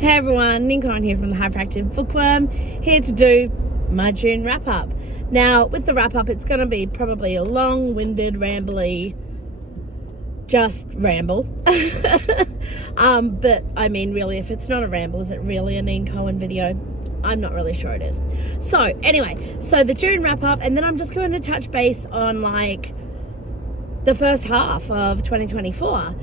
Hey everyone, Neen here from the Hyperactive Bookworm, here to do my June wrap-up. Now, with the wrap-up, it's going to be probably a long-winded, rambly, just ramble. But, I mean, really, if it's not a ramble, is it really a Neen Cohen video? I'm not really sure it is. So, anyway, so the June wrap-up, and then I'm just going to touch base on, like, the first half of 2024.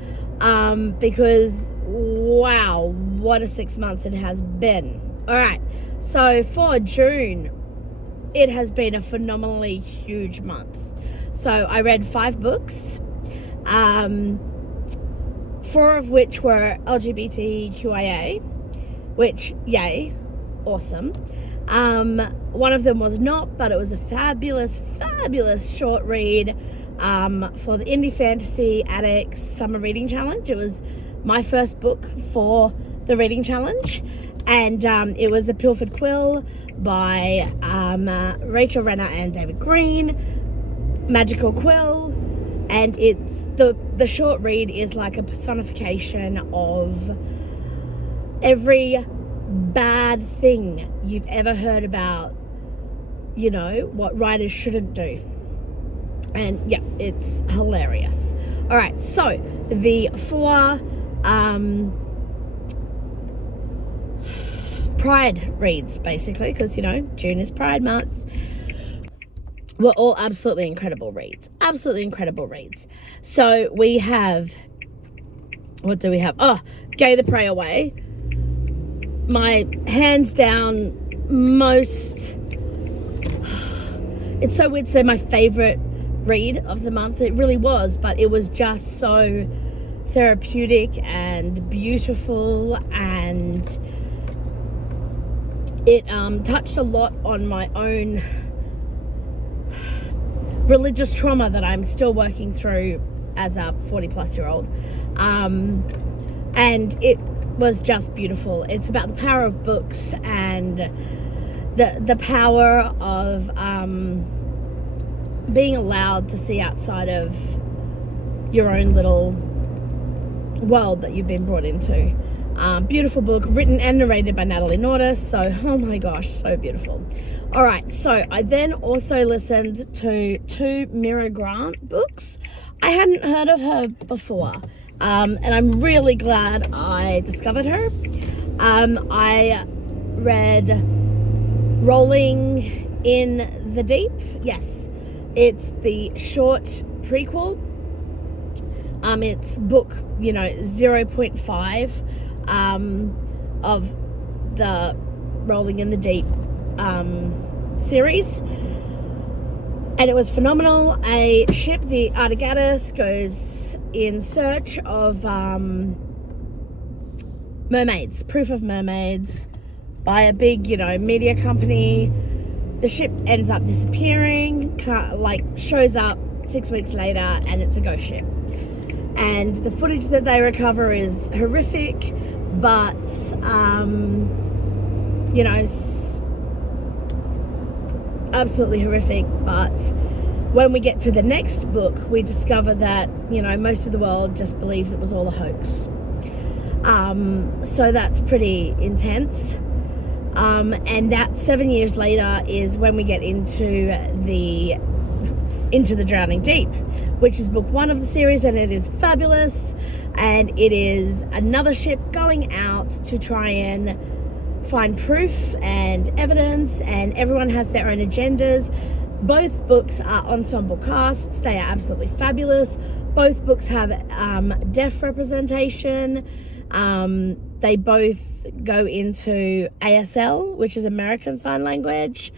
Because, wow, what a 6 months it has been. All right, so for June, it has been a phenomenally huge month. So I read 5 books, 4 of which were LGBTQIA, which, yay, awesome. One of them was not, but it was a fabulous, fabulous short read for the Indie Fantasy Addicts Summer Reading Challenge. It was my first book for the reading challenge, and it was The Pilfered Quill by Rachel Renner and David Green, Magical Quill, and it's the short read is like a personification of every bad thing you've ever heard about, you know, what writers shouldn't do. And yeah, it's hilarious. All right, so the 4 Pride reads, basically, because, you know, June is Pride Month, were all absolutely incredible reads. Absolutely incredible reads. So we have, what do we have? Oh, Gay the Prey Away. My hands down most, it's so weird to say my favorite read of the month. It really was, but it was just so therapeutic and beautiful, and it touched a lot on my own religious trauma that I'm still working through as a 40-plus-year-old, and it was just beautiful. It's about the power of books and the power of being allowed to see outside of your own little world that you've been brought into. Beautiful book, written and narrated by Natalie Nordis. So, oh my gosh, so beautiful. All right, so I then also listened to 2 Mira Grant books. I hadn't heard of her before, and I'm really glad I discovered her. I read Rolling in the Deep. Yes, it's the short prequel. It's book, 0.5 of the Rolling in the Deep series. And it was phenomenal. A ship, the Artigatus, goes in search of mermaids, proof of mermaids, by a big, media company. The ship ends up disappearing, shows up 6 weeks later, and it's a ghost ship. And the footage that they recover is horrific, but, absolutely horrific. But when we get to the next book, we discover that, most of the world just believes it was all a hoax. So that's pretty intense. And that 7 years later is when we get into the Drowning Deep, which is book 1 of the series, and it is fabulous. And it is another ship going out to try and find proof and evidence, and everyone has their own agendas. Both books are ensemble casts. They are absolutely fabulous. Both books have deaf representation. They both go into ASL, which is American Sign Language,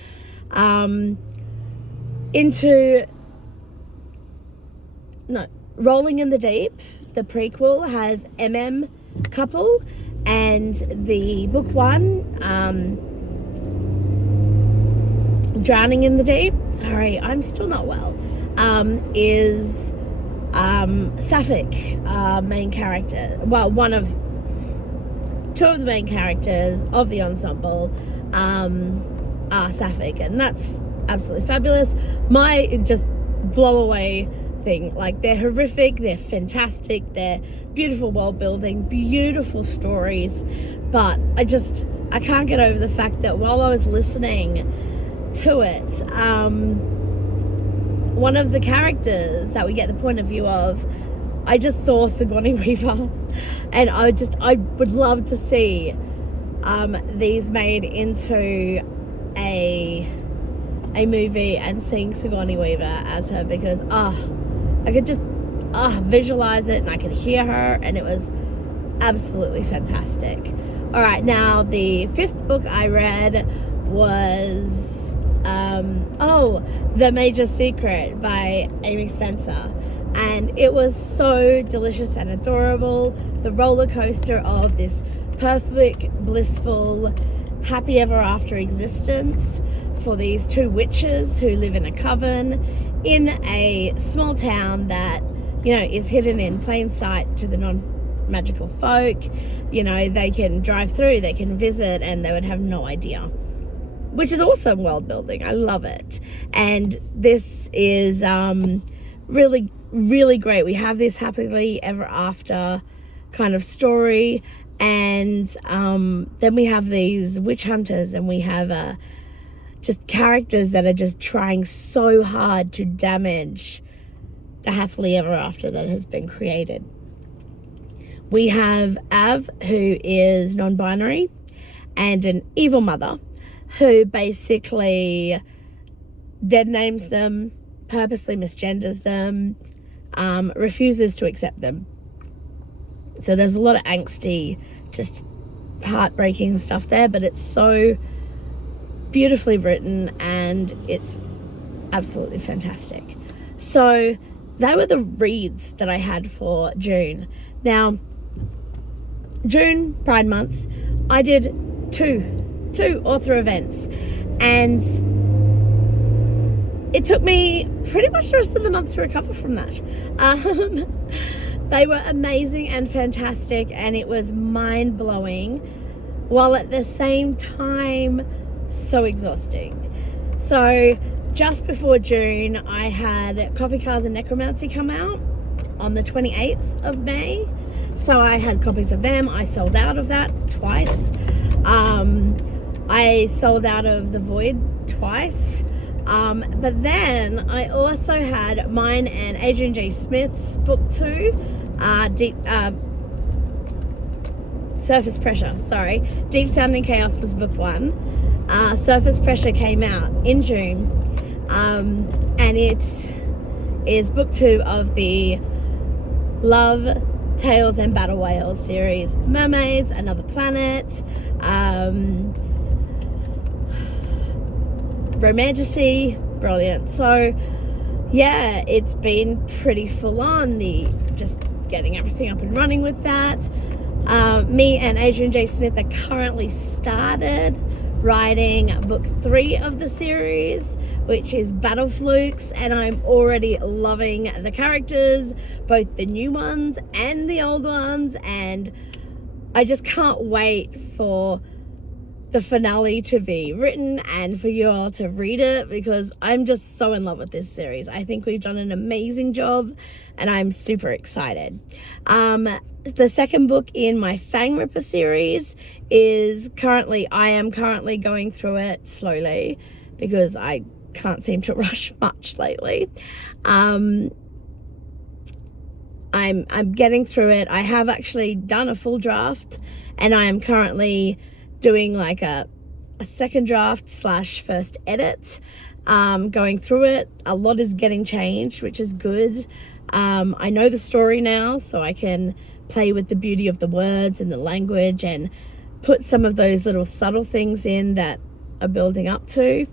Rolling in the Deep, the prequel, has couple, and the book 1, Drowning in the Deep, sorry, I'm still not well, is Sapphic, main character. Well, 2 of the main characters of the ensemble are Sapphic, and that's absolutely fabulous. My just blow away everything. Like, they're horrific, they're fantastic, they're beautiful world building, beautiful stories. But I can't get over the fact that while I was listening to it, one of the characters that we get the point of view of, I just saw Sigourney Weaver, and I would love to see these made into a movie, and seeing Sigourney Weaver as her, because I could just visualize it, and I could hear her, and it was absolutely fantastic. All right, now the 5th book I read was The Major Secret by Amy Spencer, and it was so delicious and adorable. The roller coaster of this perfect, blissful, happy ever after existence for these 2 witches who live in a coven in a small town that, you know, is hidden in plain sight to the non-magical folk. You know, they can drive through, they can visit, and they would have no idea, which is awesome world building. I love it. And this is really, really great. We have this happily ever after kind of story, and then we have these witch hunters, and we have just characters that are just trying so hard to damage the happily ever after that has been created. We have Av, who is non-binary, and an evil mother who basically dead names them, purposely misgenders them, refuses to accept them. So there's a lot of angsty, just heartbreaking stuff there, but it's so beautifully written, and it's absolutely fantastic. So they were the reads that I had for June. Now, June, Pride Month, I did two author events, and it took me pretty much the rest of the month to recover from that. They were amazing and fantastic, and it was mind-blowing, while at the same time so exhausting. So just before June, I had Coffee Cars and Necromancy come out on the 28th of May. So I had copies of them. I sold out of that twice. I sold out of The Void twice. But then I also had mine and Adrian J. Smith's book 2, Surface Pressure, sorry. Deep Sounding Chaos was book 1. Surface Pressure came out in June. And it is book 2 of the Love, Tales and Battle Whales series. Mermaids, Another Planet, Romantasy, brilliant. So yeah, it's been pretty full on, just getting everything up and running with that. Me and Adrian J. Smith are currently started writing book 3 of the series, which is Battle Flukes, and I'm already loving the characters, both the new ones and the old ones, and I just can't wait for the finale to be written and for you all to read it, because I'm just so in love with this series. I think we've done an amazing job, and I'm super excited. The second book in my Fang Ripper series is I am currently going through it slowly, because I can't seem to rush much lately. I'm getting through it. I have actually done a full draft, and I am currently doing like a second draft / first edit, going through it. A lot is getting changed, which is good. I know the story now, so I can play with the beauty of the words and the language and put some of those little subtle things in that are building up to.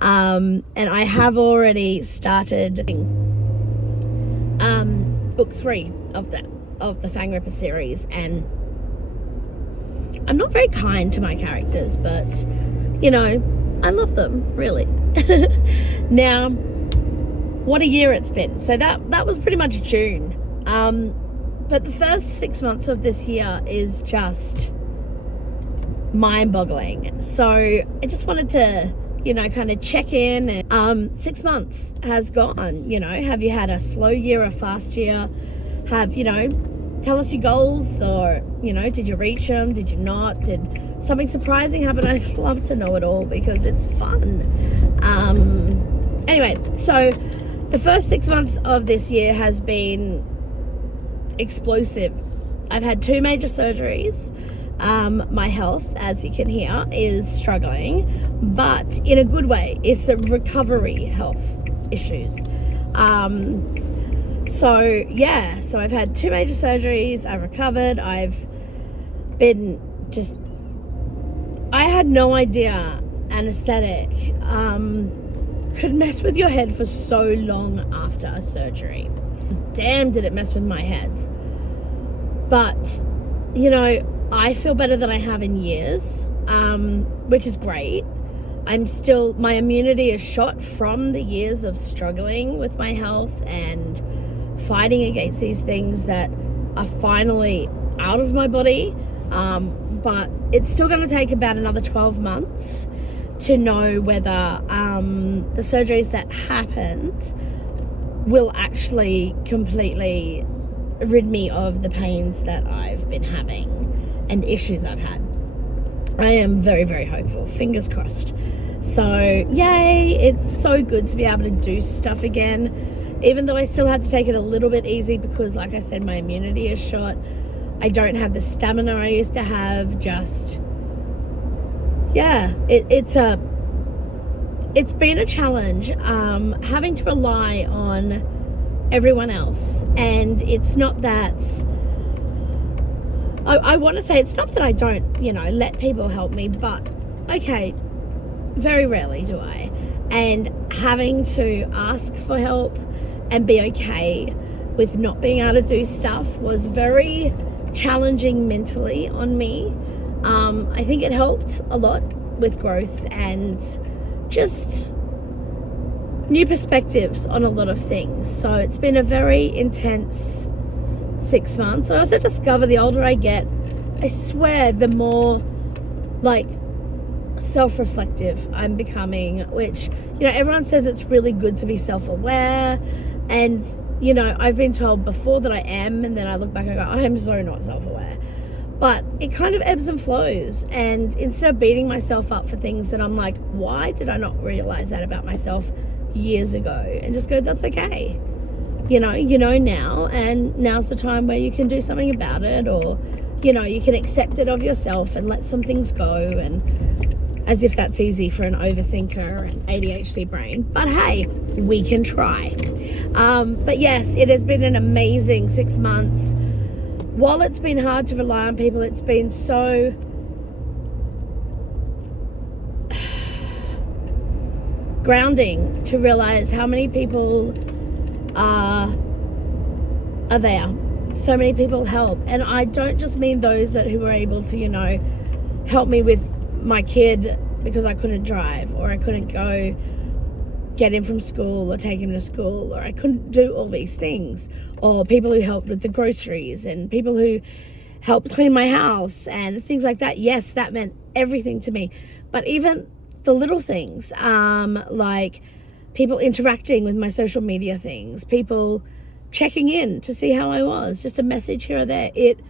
And I have already started book 3 of the Fang Ripper series, and I'm not very kind to my characters, but you know, I love them, really. Now, what a year it's been. So that was pretty much June. But the first 6 months of this year is just mind-boggling. So I just wanted to kind of check in. And 6 months has gone. Have you had a slow year, a fast year? Tell us your goals, or did you reach them, did you not, did something surprising happen? I'd love to know it all because it's fun. Anyway, so the first 6 months of this year has been explosive. I've had 2 major surgeries. My health, as you can hear, is struggling, but in a good way. It's a recovery health issues. So I've had 2 major surgeries. I've recovered. I had no idea anesthetic could mess with your head for so long after a surgery. Damn, did it mess with my head. But, I feel better than I have in years, which is great. My immunity is shot from the years of struggling with my health and fighting against these things that are finally out of my body. But it's still going to take about another 12 months to know whether the surgeries that happened will actually completely rid me of the pains that I've been having and issues I've had. I am very, very hopeful. Fingers crossed. So, yay! It's so good to be able to do stuff again, even though I still had to take it a little bit easy because, like I said, my immunity is shot. I don't have the stamina I used to have. It's been a challenge having to rely on everyone else. And it's not that I want to say it's not that I don't, let people help me, but okay, very rarely do I. And having to ask for help and be okay with not being able to do stuff was very challenging mentally on me. I think it helped a lot with growth and just new perspectives on a lot of things. So it's been a very intense 6 months. I also discover the older I get, I swear, the more self-reflective I'm becoming, which, everyone says it's really good to be self-aware. And, I've been told before that I am, and then I look back and I go, I am so not self-aware. But it kind of ebbs and flows. And instead of beating myself up for things that I'm like, why did I not realize that about myself years ago? And just go, that's okay. Now, and now's the time where you can do something about it, or, you can accept it of yourself and let some things go. And as if that's easy for an overthinker and ADHD brain. But hey, we can try. But yes, it has been an amazing 6 months. While it's been hard to rely on people, it's been so grounding to realize how many people are there. So many people help. And I don't just mean those who were able to, help me with my kid because I couldn't drive, or I couldn't go get him from school or take him to school, or I couldn't do all these things, or people who helped with the groceries and people who helped clean my house and things like that. Yes, that meant everything to me. But even the little things, like people interacting with my social media things, people checking in to see how I was, just a message here or there, it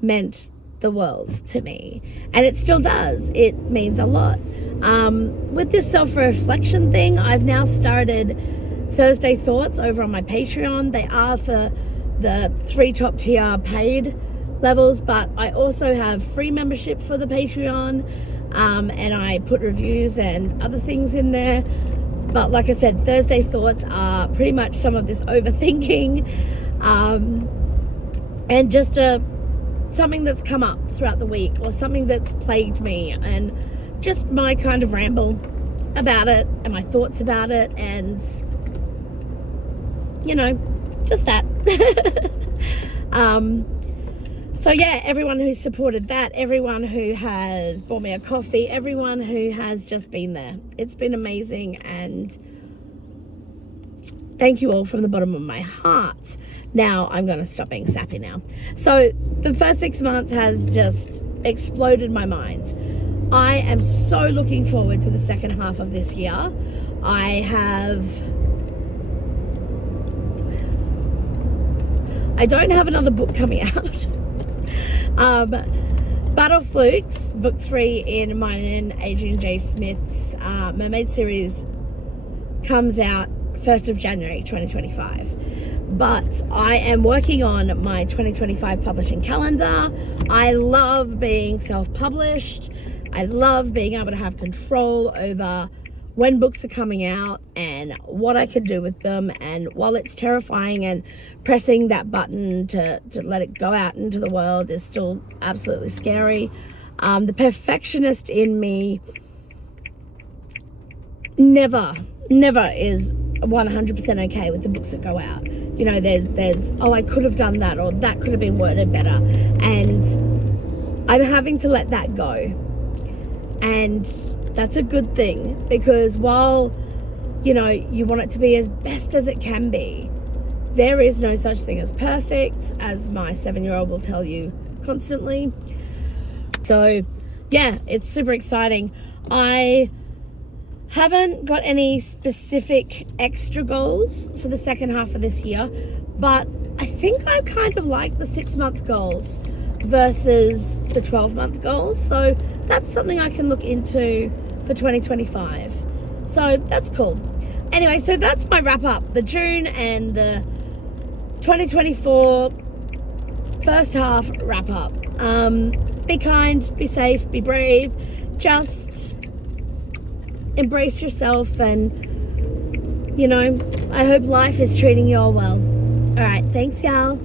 meant the world to me, and it still does. It means a lot. With this self-reflection thing, I've now started Thursday Thoughts over on my Patreon. They are for the 3 top tier paid levels, but I also have free membership for the Patreon, and I put reviews and other things in there. But like I said, Thursday Thoughts are pretty much some of this overthinking, and just something that's come up throughout the week, or something that's plagued me, and just my kind of ramble about it and my thoughts about it, and just that. So yeah, everyone who supported that, everyone who has bought me a coffee, everyone who has just been there, it's been amazing, and thank you all from the bottom of my heart. Now I'm going to stop being sappy now. So the first 6 months has just exploded my mind. I am so looking forward to the second half of this year. I don't have another book coming out. Battle Flukes, book 3 in mine and Adrian J. Smith's Mermaid series comes out 1st of January 2025. But I am working on my 2025 publishing calendar. I love being self-published. I love being able to have control over when books are coming out and what I can do with them. And while it's terrifying and pressing that button to let it go out into the world is still absolutely scary, the perfectionist in me never is 100% okay with the books that go out. You know, there's oh, I could have done that, or that could have been worded better, and I'm having to let that go. And that's a good thing, because while, you know, you want it to be as best as it can be, there is no such thing as perfect, as my 7-year-old will tell you constantly. So yeah, it's super exciting. I haven't got any specific extra goals for the second half of this year, but I think I kind of like the 6-month goals versus the 12-month goals. So that's something I can look into for 2025. So that's cool. Anyway, so that's my wrap up, the June and the 2024 first half wrap up. Be kind, be safe, be brave, just embrace yourself, and, you know, I hope life is treating you all well. All right, thanks, y'all.